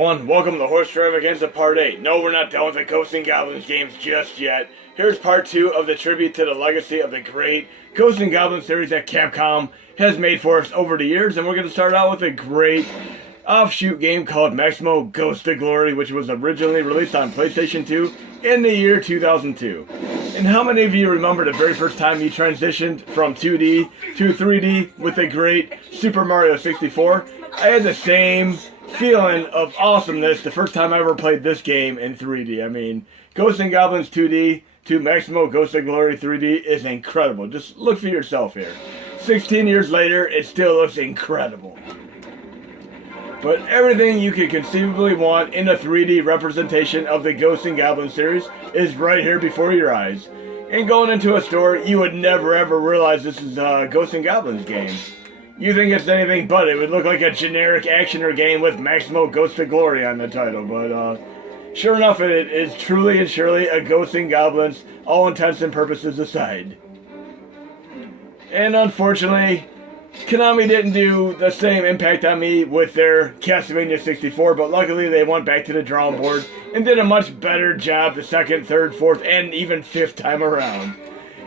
everyone, welcome to Horse Stravaganza Part 8. No, we're not done with the Ghosts and Goblins games just yet. Here's Part 2 of the tribute to the legacy of the great Ghosts and Goblins series that Capcom has made for us over the years, and we're going to start out with a great offshoot game called Maximo Ghost of Glory, which was originally released on PlayStation 2 in the year 2002. And how many of you remember the very first time you transitioned from 2D to 3D with the great Super Mario 64? I had the same feeling of awesomeness the first time I ever played this game in 3D. I mean, Ghosts and Goblins 2D to Maximo Ghost of Glory 3D is incredible. Just look for yourself here. 16 years later, it still looks incredible. But everything you could conceivably want in a 3D representation of the Ghosts and Goblins series is right here before your eyes. And going into a store, you would never ever realize this is a Ghosts and Goblins game. You think it's anything but. It would look like a generic actioner game with Maximo Ghost of Glory on the title, but sure enough, it is truly and surely a Ghosts and Goblins, all intents and purposes aside. And unfortunately, Konami didn't do the same impact on me with their Castlevania 64, but luckily they went back to the drawing board and did a much better job the second, third, fourth, and even fifth time around.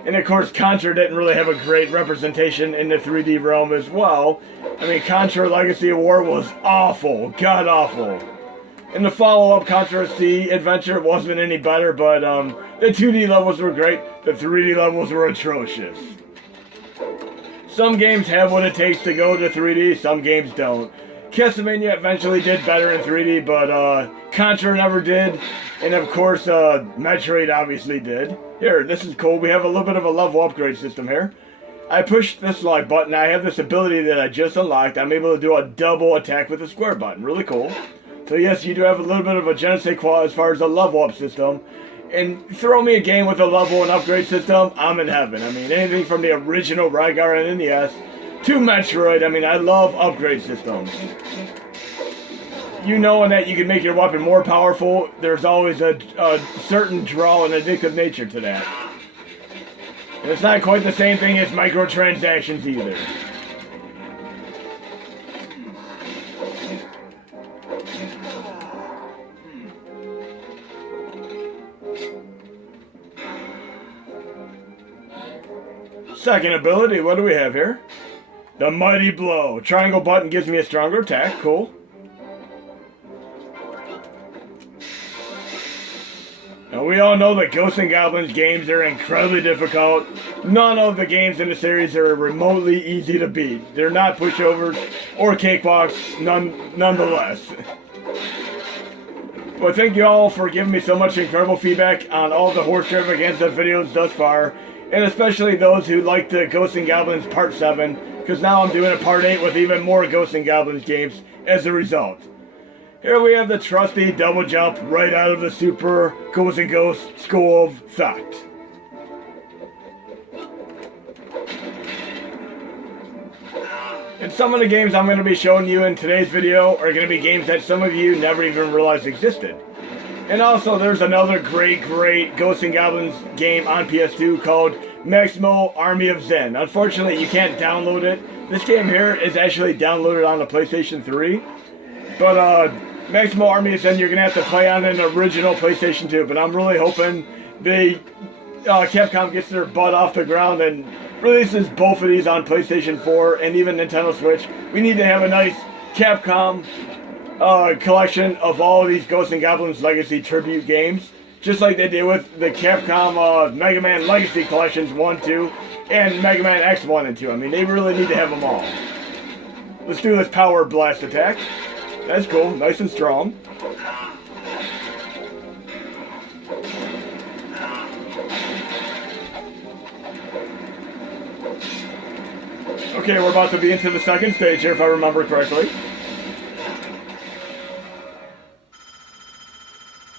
And of course, Contra didn't really have a great representation in the 3D realm as well. I mean, Contra Legacy of War was awful, god-awful. And the follow-up Contra C Adventure wasn't any better, but the 2D levels were great, the 3D levels were atrocious. Some games have what it takes to go to 3D, some games don't. Castlevania eventually did better in 3D, but Contra never did. And of course, Metroid obviously did. Here, this is cool. We have a little bit of a level upgrade system here. I push this select button. I have this ability that I just unlocked. I'm able to do a double attack with the square button. Really cool. So yes, you do have a little bit of a je ne sais quoi as far as a level up system. And throw me a game with a level and upgrade system, I'm in heaven. I mean, anything from the original Rygar and NES to Metroid. I mean, I love upgrade systems. You knowing that you can make your weapon more powerful, there's always a certain draw and addictive nature to that. And it's not quite the same thing as microtransactions either. Second ability, what do we have here? The Mighty Blow. Triangle button gives me a stronger attack, cool. Now we all know that Ghosts and Goblins games are incredibly difficult. None of the games in the series are remotely easy to beat. They're not pushovers or cakewalks, nonetheless. Well, thank you all for giving me so much incredible feedback on all the Horse Stravaganza videos thus far. And especially those who like the Ghosts and Goblins Part 7, because now I'm doing a Part 8 with even more Ghosts and Goblins games as a result. Here we have the trusty double jump right out of the Super Ghouls and Ghosts School of Thought. And some of the games I'm going to be showing you in today's video are going to be games that some of you never even realized existed. And also, there's another great Ghosts and Goblins game on PS2 called Maximo Army of Zen. Unfortunately, you can't download it. This game here is actually downloaded on the PlayStation 3. But Maximo Army of Zen, you're going to have to play on an original PlayStation 2. But I'm really hoping Capcom gets their butt off the ground and releases both of these on PlayStation 4 and even Nintendo Switch. We need to have a nice Capcom collection of all of these Ghosts and Goblins Legacy tribute games, just like they did with the Capcom Mega Man Legacy Collections 1, 2, and Mega Man X 1 and 2. I mean, they really need to have them all. Let's do this Power Blast attack. That's cool, nice and strong. Okay, we're about to be into the second stage here, if I remember correctly.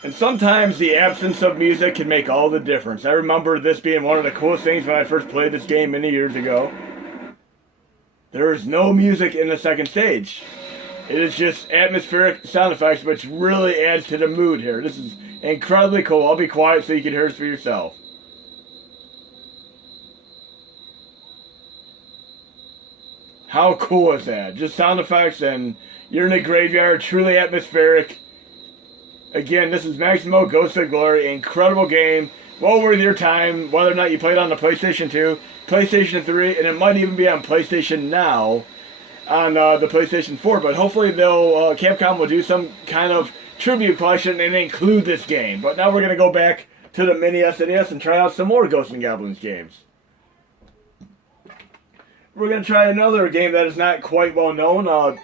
And sometimes the absence of music can make all the difference. I remember this being one of the coolest things when I first played this game many years ago. There is no music in the second stage. It is just atmospheric sound effects, which really adds to the mood here. This is incredibly cool. I'll be quiet so you can hear this for yourself. How cool is that? Just sound effects and you're in a graveyard, truly atmospheric. Again, this is Maximo Ghost of Glory, incredible game, well worth your time, whether or not you played on the PlayStation 2, PlayStation 3, and it might even be on PlayStation Now on the PlayStation 4, but hopefully they'll, Capcom will do some kind of tribute collection and include this game. But now we're going to go back to the mini SNES and try out some more Ghosts and Goblins games. We're going to try another game that is not quite well known.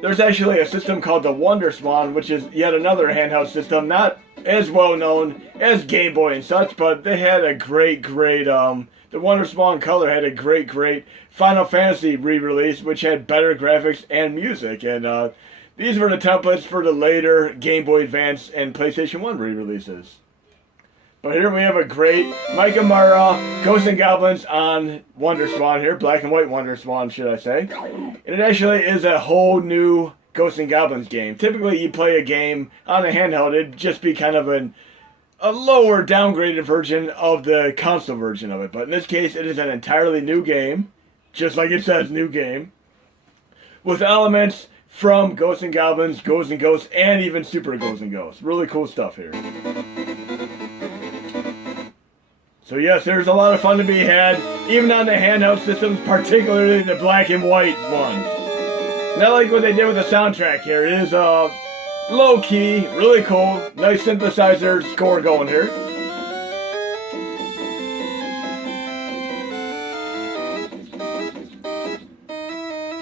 There's actually a system called the Wonderswan, which is yet another handheld system, not as well known as Game Boy and such, but they had a great, the Wonderswan Color had a great Final Fantasy re-release, which had better graphics and music, and these were the templates for the later Game Boy Advance and PlayStation 1 re-releases. But here we have a great Micah Mara, Ghosts and Goblins on Wonderswan here, black and white Wonderswan, should I say. And it actually is a whole new Ghosts and Goblins game. Typically you play a game on a handheld, it'd just be kind of a lower downgraded version of the console version of it. But in this case it is an entirely new game, just like it says, new game, with elements from Ghosts and Goblins, Ghouls and Ghosts, and even Super Ghouls and Ghosts. Really cool stuff here. So yes, there's a lot of fun to be had, even on the handheld systems, particularly the black and white ones. And I like what they did with the soundtrack here. It is low-key, really cool, nice synthesizer score going here.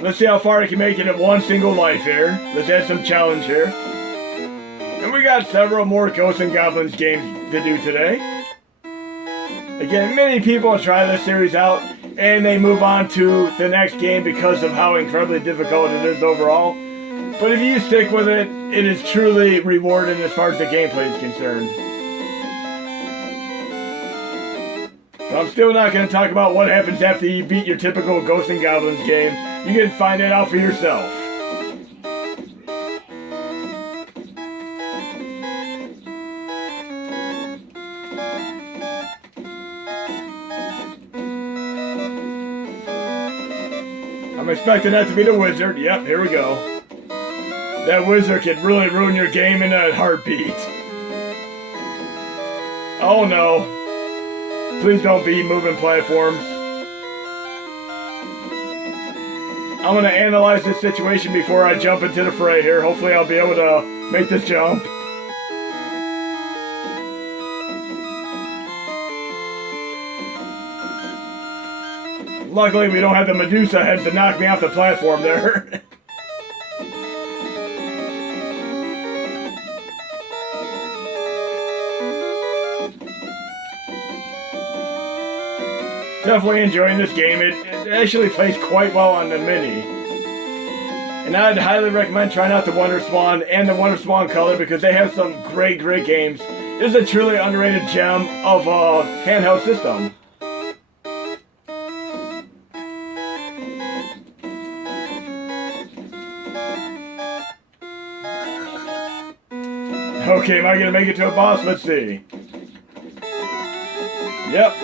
Let's see how far I can make it in one single life here. Let's add some challenge here. And we got several more Ghosts and Goblins games to do today. Again, many people try this series out and they move on to the next game because of how incredibly difficult it is overall. But if you stick with it, it is truly rewarding as far as the gameplay is concerned. But I'm still not going to talk about what happens after you beat your typical Ghosts and Goblins game. You can find it out for yourself. I'm expecting that to be the wizard. Yep, here we go. That wizard can really ruin your game in a heartbeat. Oh no. Please don't be moving platforms. I'm going to analyze this situation before I jump into the fray here. Hopefully I'll be able to make this jump. Luckily, we don't have the Medusa heads to knock me off the platform there. Definitely enjoying this game. It actually plays quite well on the Mini. And I'd highly recommend trying out the Wonderswan and the Wonderswan Color because they have some great games. It is a truly underrated gem of a handheld system. Okay, am I going to make it to a boss? Let's see. Yep.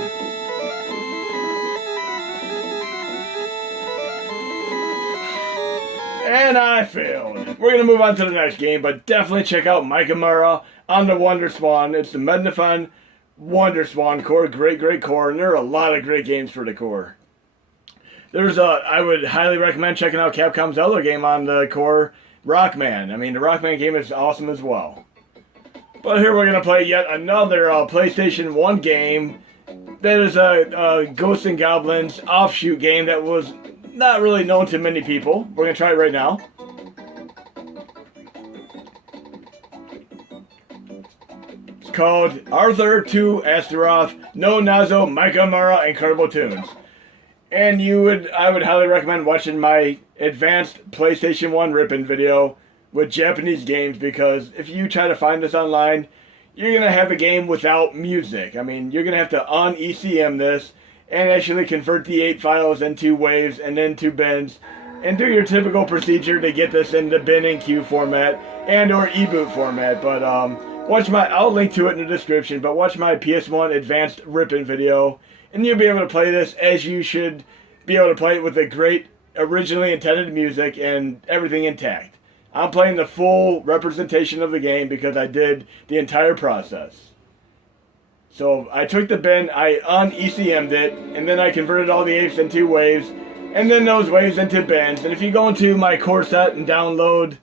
And I failed. We're going to move on to the next game, but definitely check out Micah Mara on the Wonderswan. It's the Mednafen Wonderswan core. Great core, and there are a lot of great games for the core. I would highly recommend checking out Capcom's other game on the core, Rockman. I mean, the Rockman game is awesome as well. But here we're going to play yet another PlayStation 1 game that is a Ghosts and Goblins offshoot game that was not really known to many people. We're going to try it right now. It's called Arthur 2 Astaroth, No Nazo, Micah Mara, Incredible Tunes. And I would highly recommend watching my advanced PlayStation 1 Ripping video with Japanese games, because if you try to find this online, you're going to have a game without music. I mean, you're going to have to un-ECM this and actually convert the 8 files into waves and then to bins and do your typical procedure to get this into bin and queue format and or eboot format. But I'll link to it in the description, but watch my PS1 Advanced Ripping video and you'll be able to play this as you should be able to play it with a great originally intended music and everything intact. I'm playing the full representation of the game because I did the entire process. So I took the bin, I un-ECM'd it, and then I converted all the apes into waves, and then those waves into bins. And if you go into my core set and download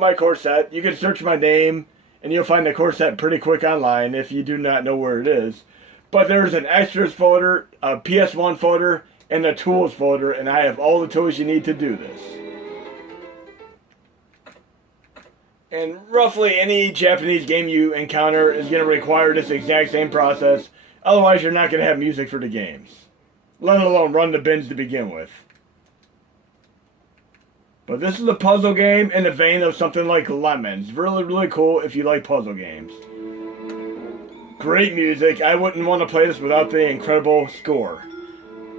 my core set, you can search my name, and you'll find the core set pretty quick online if you do not know where it is. But there's an extras folder, a PS1 folder, and a tools folder, and I have all the tools you need to do this. And roughly any Japanese game you encounter is going to require this exact same process. Otherwise, you're not going to have music for the games. Let alone run the bins to begin with. But this is a puzzle game in the vein of something like Lemons. Really, really cool if you like puzzle games. Great music. I wouldn't want to play this without the incredible score.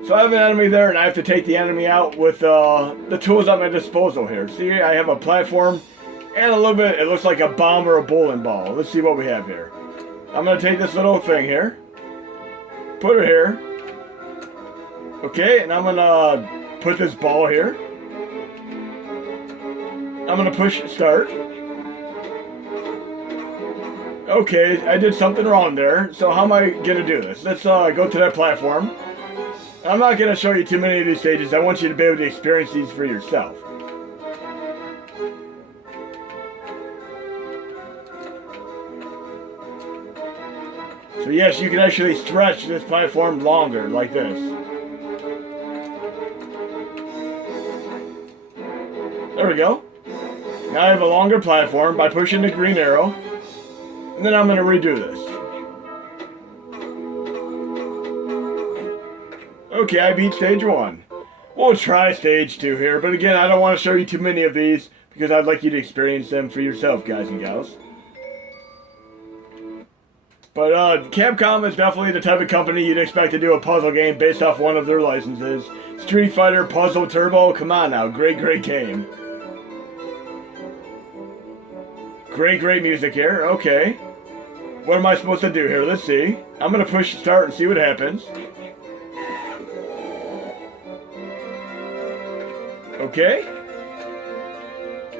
So I have an enemy there, and I have to take the enemy out with the tools at my disposal here. See, I have a platform and a little bit, it looks like a bomb or a bowling ball. Let's see what we have here. I'm going to take this little thing here, put it here. Okay, and I'm going to put this ball here. I'm going to push start. Okay, I did something wrong there. So how am I going to do this? Let's go to that platform. I'm not going to show you too many of these stages. I want you to be able to experience these for yourself. So yes, you can actually stretch this platform longer, like this. There we go. Now I have a longer platform by pushing the green arrow. And then I'm going to redo this. Okay, I beat stage 1. We'll try stage 2 here, but again, I don't want to show you too many of these because I'd like you to experience them for yourself, guys and gals. But Capcom is definitely the type of company you'd expect to do a puzzle game based off one of their licenses. Street Fighter Puzzle Turbo, come on now, great game. Great music here, okay. What am I supposed to do here? Let's see. I'm going to push start and see what happens. Okay.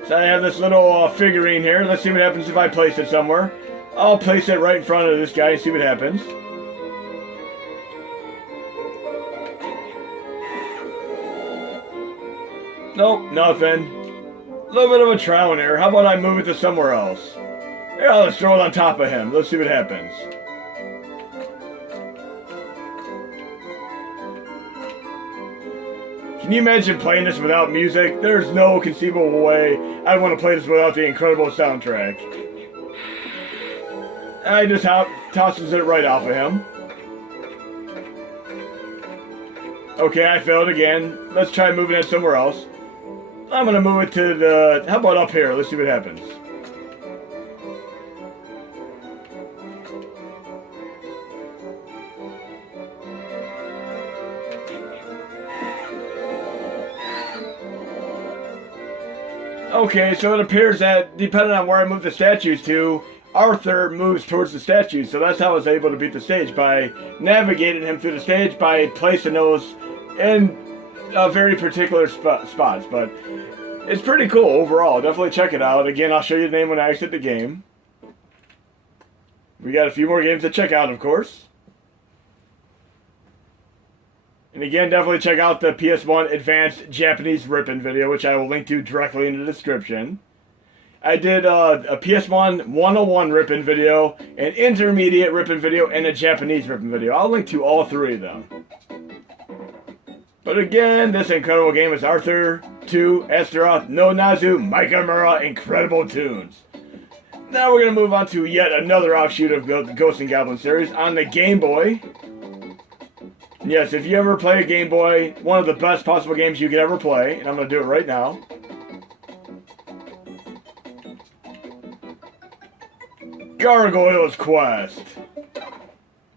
So I have this little figurine here. Let's see what happens if I place it somewhere. I'll place it right in front of this guy and see what happens. Nope, nothing. A little bit of a trial and error. How about I move it to somewhere else? Yeah, let's throw it on top of him. Let's see what happens. Can you imagine playing this without music? There's no conceivable way I'd want to play this without the incredible soundtrack. I just tosses it right off of him. Okay, I failed again. Let's try moving it somewhere else. I'm going to move it to the... How about up here? Let's see what happens. Okay, so it appears that depending on where I move the statues to, Arthur moves towards the statue, so that's how I was able to beat the stage, by navigating him through the stage, by placing those in very particular spots. But it's pretty cool overall. Definitely check it out. Again, I'll show you the name when I exit the game. We got a few more games to check out, of course. And again, definitely check out the PS1 Advanced Japanese Ripping video, which I will link to directly in the description. I did a PS1 101 ripping video, an intermediate ripping video, and a Japanese ripping video. I'll link to all three of them. But again, this incredible game is Arthur 2 Astaroth no Nazu Maikamura Incredible Tunes. Now we're going to move on to yet another offshoot of the Ghosts and Goblins series on the Game Boy. Yes, if you ever play a Game Boy, one of the best possible games you could ever play, and I'm going to do it right now. Gargoyles Quest.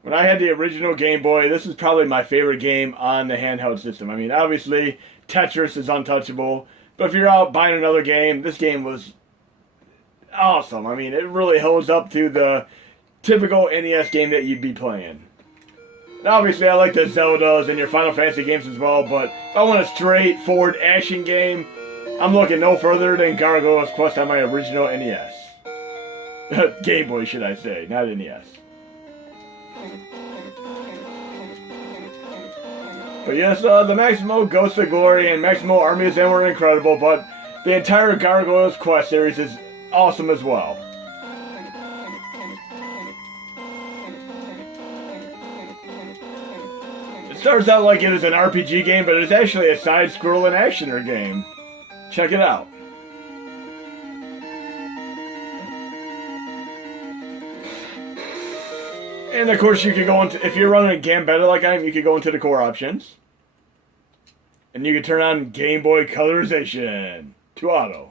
When I had the original Game Boy, this is probably my favorite game on the handheld system. I mean, obviously, Tetris is untouchable, but if you're out buying another game, this game was awesome. I mean, it really holds up to the typical NES game that you'd be playing. Now, obviously, I like the Zeldas and your Final Fantasy games as well, but if I want a straightforward action game, I'm looking no further than Gargoyles Quest on my original NES. Game Boy, should I say, not NES. But yes, the Maximo Ghost of Glory and Maximo Army of Zen were incredible, but the entire Gargoyles Quest series is awesome as well. It starts out like it is an RPG game, but it's actually a side-scrolling actioner game. Check it out. And of course you could go into, if you're running a Gambetta like I am, you could go into the core options. And you can turn on Game Boy colorization to auto.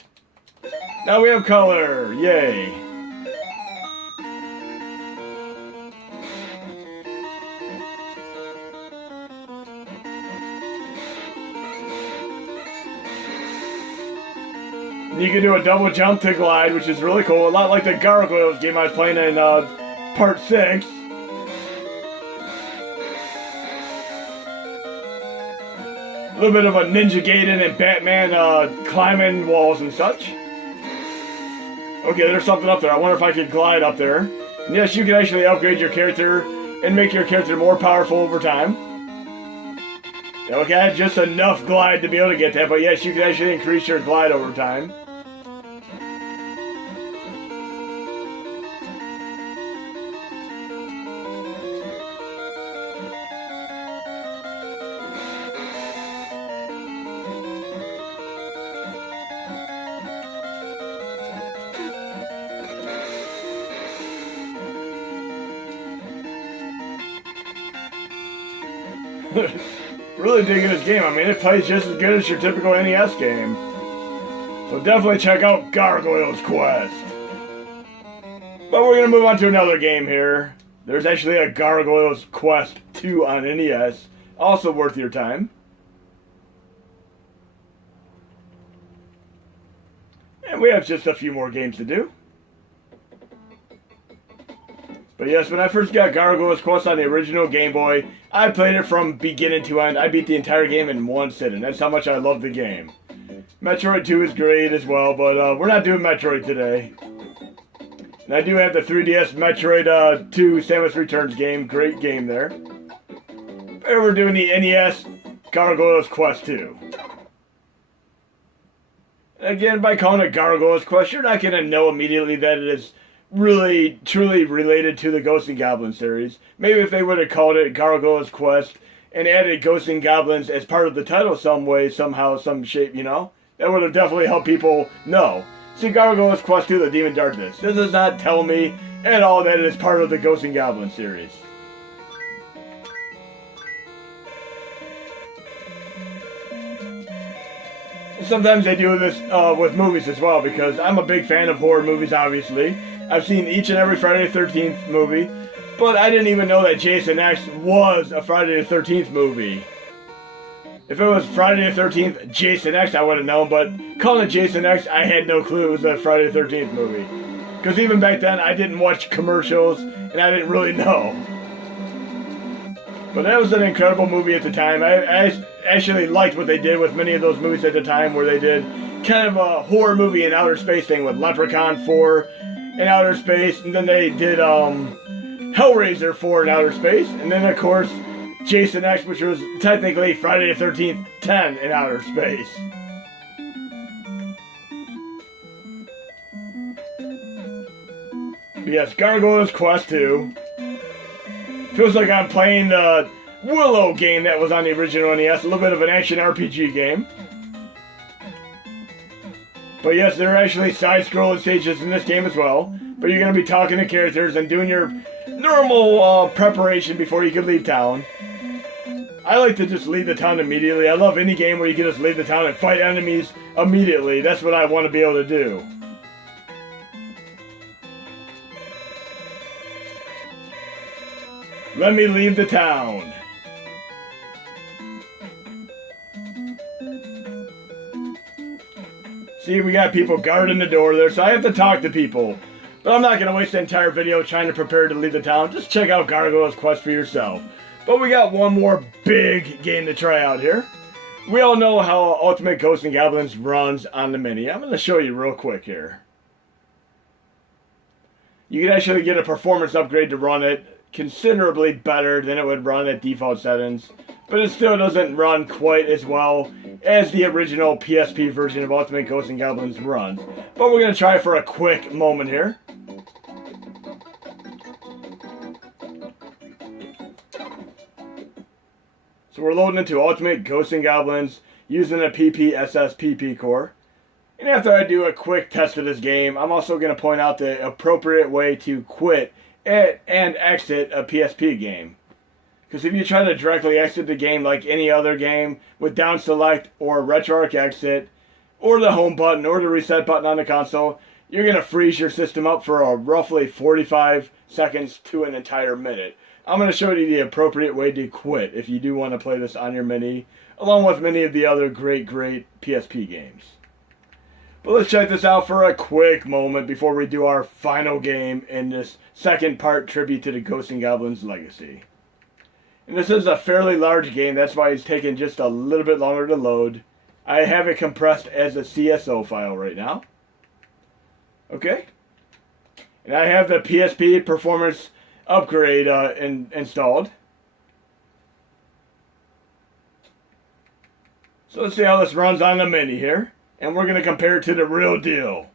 Now we have color, yay. You can do a double jump to glide, which is really cool. A lot like the Gargoyles game I was playing in part 6. A little bit of a Ninja Gaiden and Batman climbing walls and such. Okay, there's something up there. I wonder if I could glide up there. And yes, you can actually upgrade your character and make your character more powerful over time. Okay, I had just enough glide to be able to get that, but yes, you can actually increase your glide over time. Really digging this game. I mean, it plays just as good as your typical NES game. So definitely check out Gargoyles Quest. But we're going to move on to another game here. There's actually a Gargoyles Quest 2 on NES. Also worth your time. And we have just a few more games to do. But yes, when I first got Gargoyles Quest on the original Game Boy, I played it from beginning to end. I beat the entire game in one sitting. That's how much I love the game. Metroid 2 is great as well, but we're not doing Metroid today. And I do have the 3DS Metroid 2 Samus Returns game. Great game there. And we're doing the NES Gargoyles Quest 2. Again, by calling it Gargoyles Quest, you're not going to know immediately that it is really, truly related to the Ghosts and Goblins series. Maybe if they would have called it Gargoyles Quest and added Ghosts and Goblins as part of the title some way, somehow, some shape, you know, that would have definitely helped people know. See, Gargoyles Quest 2, The Demon Darkness. This does not tell me at all that it is part of the Ghosts and Goblins series. Sometimes they do this with movies as well, because I'm a big fan of horror movies, obviously. I've seen each and every Friday the 13th movie, but I didn't even know that Jason X was a Friday the 13th movie. If it was Friday the 13th Jason X, I would have known, but calling it Jason X, I had no clue it was a Friday the 13th movie. Because even back then, I didn't watch commercials, and I didn't really know. But that was an incredible movie at the time. I actually liked what they did with many of those movies at the time, where they did kind of a horror movie in outer space thing with Leprechaun 4 in outer space, and then they did Hellraiser 4 in outer space, and then of course Jason X, which was technically Friday the 13th 10 in outer space. But yes, Gargoyles Quest 2. Feels like I'm playing the Willow game that was on the original NES, a little bit of an action RPG game. But yes, there are actually side-scrolling stages in this game as well. But you're going to be talking to characters and doing your normal preparation before you can leave town. I like to just leave the town immediately. I love any game where you can just leave the town and fight enemies immediately. That's what I want to be able to do. Let me leave the town. See, we got people guarding the door there, so I have to talk to people. But I'm not going to waste the entire video trying to prepare to leave the town. Just check out Gargoyles Quest for yourself. But we got one more big game to try out here. We all know how Ultimate Ghosts and Goblins runs on the Mini. I'm going to show you real quick here. You can actually get a performance upgrade to run it considerably better than it would run at default settings. But it still doesn't run quite as well as the original PSP version of Ultimate Ghosts and Goblins runs. But we're going to try for a quick moment here. So we're loading into Ultimate Ghosts and Goblins using a PPSS core. And after I do a quick test of this game, I'm also going to point out the appropriate way to quit and exit a PSP game. Because if you try to directly exit the game like any other game with down select or RetroArch exit, or the home button or the reset button on the console, you're going to freeze your system up for a roughly 45 seconds to an entire minute. I'm going to show you the appropriate way to quit if you do want to play this on your Mini, along with many of the other great PSP games. But let's check this out for a quick moment before we do our final game in this second part tribute to the Ghosts and Goblins legacy. And this is a fairly large game, that's why it's taking just a little bit longer to load. I have it compressed as a CSO file right now. Okay. And I have the PSP performance upgrade installed. So let's see how this runs on the Mini here. And we're going to compare it to the real deal.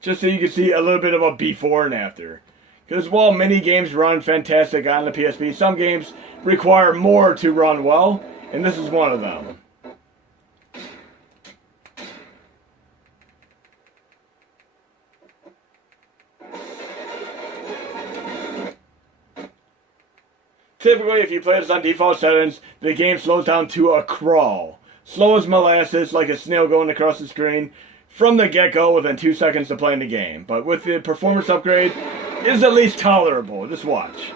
Just so you can see a little bit of a before and after. Because while many games run fantastic on the PSP, some games require more to run well. And this is one of them. Typically, if you play this on default settings, the game slows down to a crawl. Slow as molasses, like a snail going across the screen, from the get-go within 2 seconds of playing the game. But with the performance upgrade, it's at least tolerable. Just watch.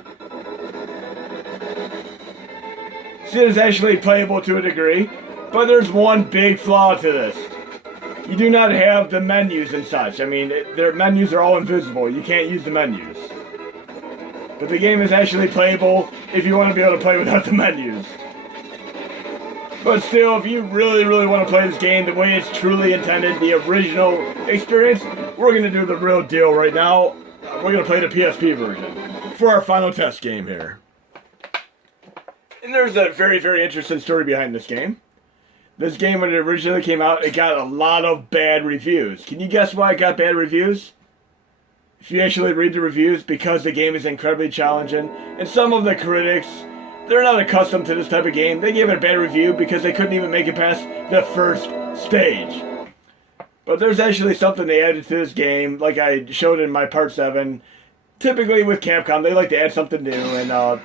See, it's actually playable to a degree, but there's one big flaw to this. You do not have the menus and such. I mean, their menus are all invisible. You can't use the menus. But the game is actually playable if you want to be able to play without the menus. But still, if you really want to play this game the way it's truly intended, the original experience, we're going to do the real deal right now. We're going to play the PSP version for our final test game here. And there's a very interesting story behind this game. This game, when it originally came out, it got a lot of bad reviews. Can you guess why it got bad reviews? If you actually read the reviews, because the game is incredibly challenging, and some of the critics, they're not accustomed to this type of game. They gave it a bad review because they couldn't even make it past the first stage. But there's actually something they added to this game, like I showed in my part 7. Typically with Capcom, they like to add something new, and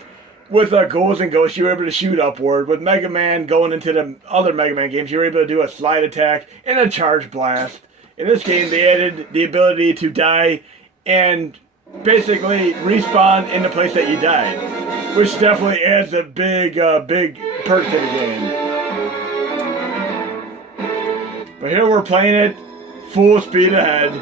with Ghouls and Ghosts, you were able to shoot upward. With Mega Man going into the other Mega Man games, you were able to do a slide attack and a charge blast. In this game, they added the ability to die and basically respawn in the place that you died, which definitely adds a big perk to the game. But here we're playing it full speed ahead.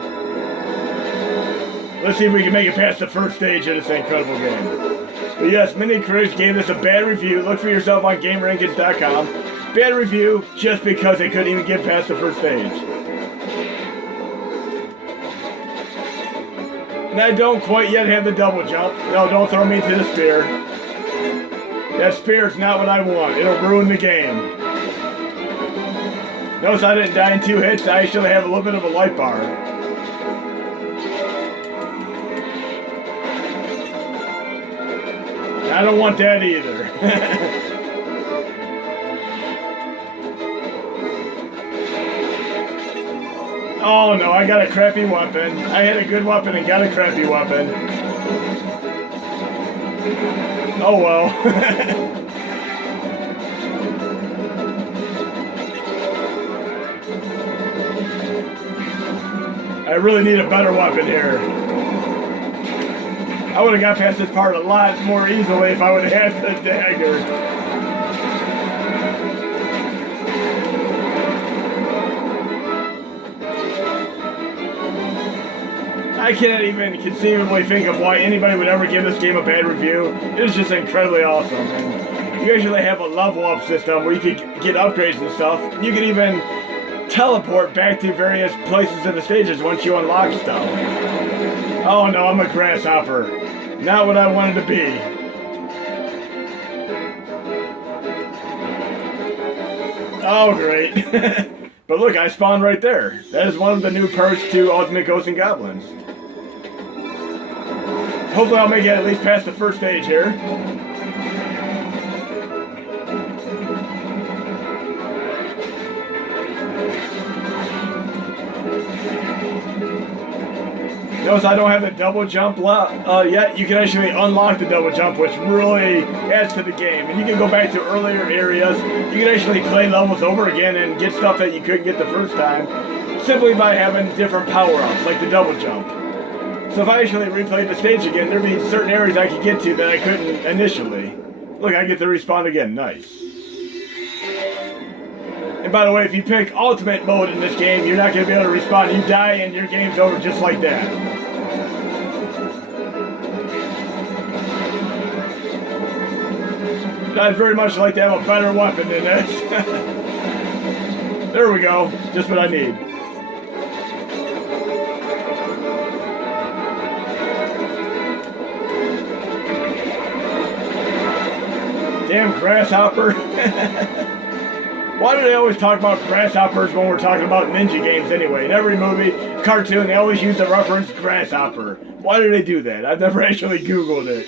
Let's see if we can make it past the first stage of this incredible game. But yes, many critics gave this a bad review. Look for yourself on GameRankings.com. Bad review just because they couldn't even get past the first stage. And I don't quite yet have the double jump. No, don't throw me into the spear. That spear's not what I want. It'll ruin the game. Notice I didn't die in 2 hits. I actually have a little bit of a life bar. I don't want that either. Oh no, I got a crappy weapon. I had a good weapon and got a crappy weapon. Oh well. I really need a better weapon here. I would have got past this part a lot more easily if I would have had the dagger. I can't even conceivably think of why anybody would ever give this game a bad review. It is just incredibly awesome. And you actually have a level up system where you can get upgrades and stuff. You can even teleport back to various places in the stages once you unlock stuff. Oh no, I'm a grasshopper. Not what I wanted to be. Oh great. But look, I spawned right there. That is one of the new perks to Ultimate Ghosts and Goblins. Hopefully I'll make it at least past the first stage here. Notice I don't have the double jump yet. You can actually unlock the double jump, which really adds to the game. And you can go back to earlier areas. You can actually play levels over again and get stuff that you couldn't get the first time, simply by having different power-ups, like the double jump. So if I actually replayed the stage again, there'd be certain areas I could get to that I couldn't initially. Look, I get to respawn again. Nice. And by the way, if you pick Ultimate mode in this game, you're not going to be able to respawn. You die and your game's over just like that. I'd very much like to have a better weapon than this. There we go. Just what I need. Damn grasshopper. Why do they always talk about grasshoppers when we're talking about ninja games anyway? In every movie, cartoon, they always use the reference grasshopper. Why do they do that? I've never actually Googled it.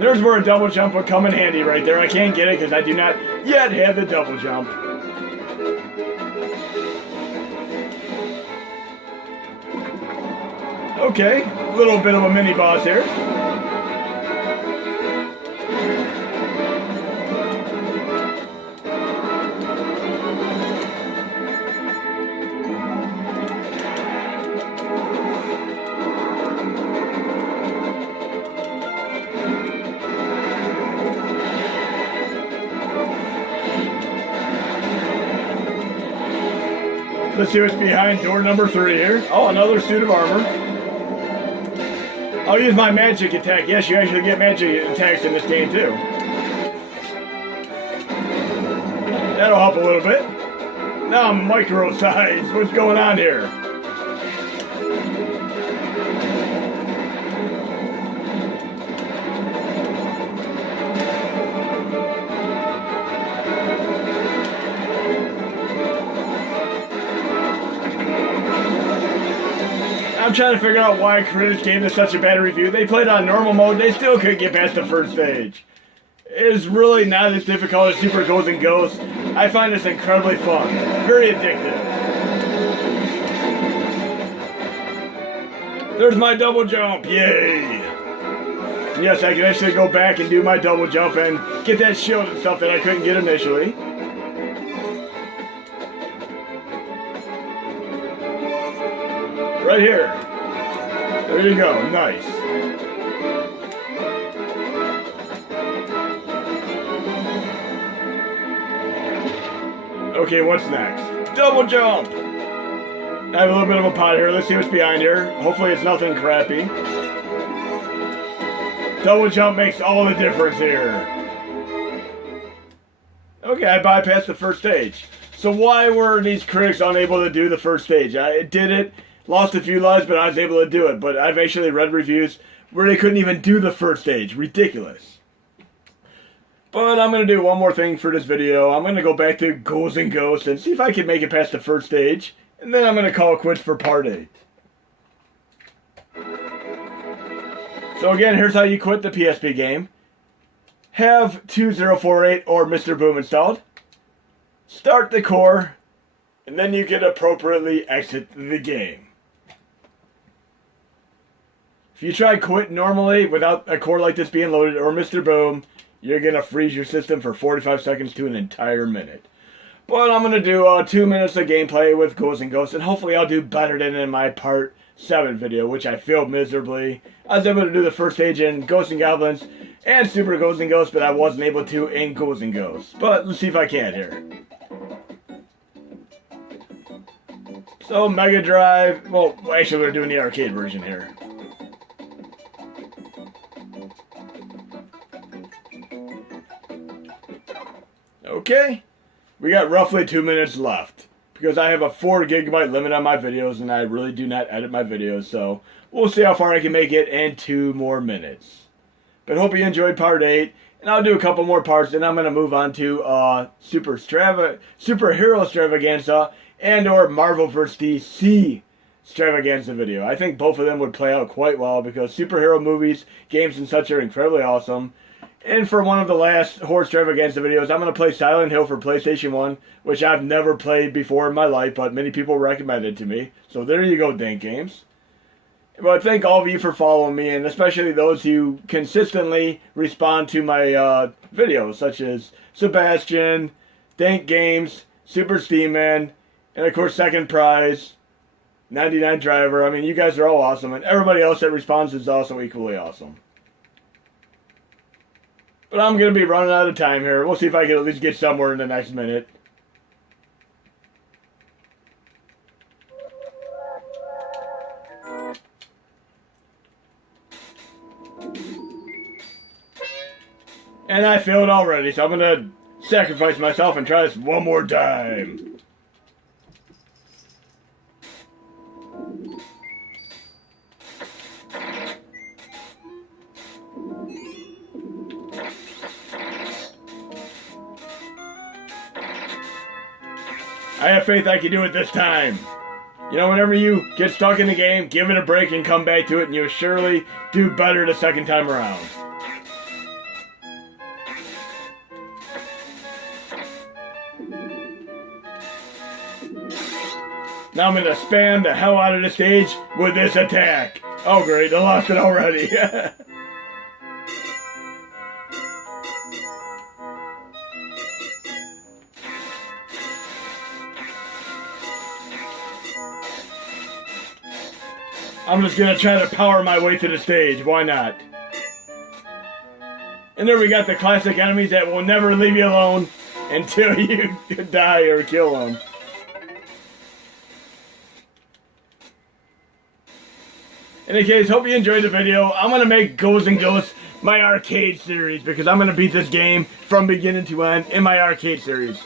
There's where a double jump would come in handy right there. I can't get it because I do not yet have the double jump. Okay, a little bit of a mini boss here. Let's see what's behind door number 3 here. Oh, another suit of armor. I'll use my magic attack. Yes, you actually get magic attacks in this game too. That'll help a little bit. Now I'm micro size. What's going on here? I'm trying to figure out why critics gave this such a bad review. They played on normal mode, they still couldn't get past the first stage. It is really not as difficult as Super Ghouls and Ghosts. I find this incredibly fun. Very addictive. There's my double jump, yay! Yes, I can actually go back and do my double jump and get that shield and stuff that I couldn't get initially. Right here. There you go. Nice. Okay, what's next? Double jump! I have a little bit of a pot here. Let's see what's behind here. Hopefully it's nothing crappy. Double jump makes all the difference here. Okay, I bypassed the first stage. So why were these critics unable to do the first stage? I did it. Lost a few lives, but I was able to do it. But I've actually read reviews where they couldn't even do the first stage. Ridiculous. But I'm going to do one more thing for this video. I'm going to go back to Ghouls and Ghosts and see if I can make it past the first stage. And then I'm going to call it quits for part 8. So again, here's how you quit the PSP game. Have 2048 or Mr. Boom installed. Start the core. And then you can appropriately exit the game. If you try quit normally without a core like this being loaded or Mr. Boom, you're going to freeze your system for 45 seconds to an entire minute. But I'm going to do 2 minutes of gameplay with Ghouls and Ghosts, and hopefully I'll do better than in my part 7 video, which I failed miserably. I was able to do the first stage in Ghosts and Goblins, and Super Ghosts and Ghosts, but I wasn't able to in Ghouls and Ghosts. But let's see if I can here. So, Mega Drive, well, actually we're doing the arcade version here. Okay, we got roughly 2 minutes left, because I have a 4 GB limit on my videos, and I really do not edit my videos, so we'll see how far I can make it in 2 more minutes. But hope you enjoyed part 8, and I'll do a couple more parts, and I'm going to move on to Superhero Stravaganza and or Marvel vs. DC Stravaganza video. I think both of them would play out quite well, because superhero movies, games, and such are incredibly awesome. And for one of the last Horse Stravaganza videos, I'm going to play Silent Hill for PlayStation 1, which I've never played before in my life, but many people recommended to me. So there you go, Dank Games. But thank all of you for following me, and especially those who consistently respond to my videos, such as Sebastian, Dank Games, Super Steamman, and of course Second Prize, 99 Driver. I mean, you guys are all awesome, and everybody else that responds is also equally awesome. But I'm going to be running out of time here. We'll see if I can at least get somewhere in the next minute. And I failed already, so I'm going to sacrifice myself and try this one more time. I have faith I can do it this time. You know, whenever you get stuck in the game, give it a break and come back to it, and you'll surely do better the second time around. Now I'm going to spam the hell out of the stage with this attack. Oh great, I lost it already. I'm just going to try to power my way through the stage. Why not? And there we got the classic enemies that will never leave you alone until you die or kill them. In any case, hope you enjoyed the video. I'm going to make Ghouls and Ghosts my arcade series, because I'm going to beat this game from beginning to end in my arcade series.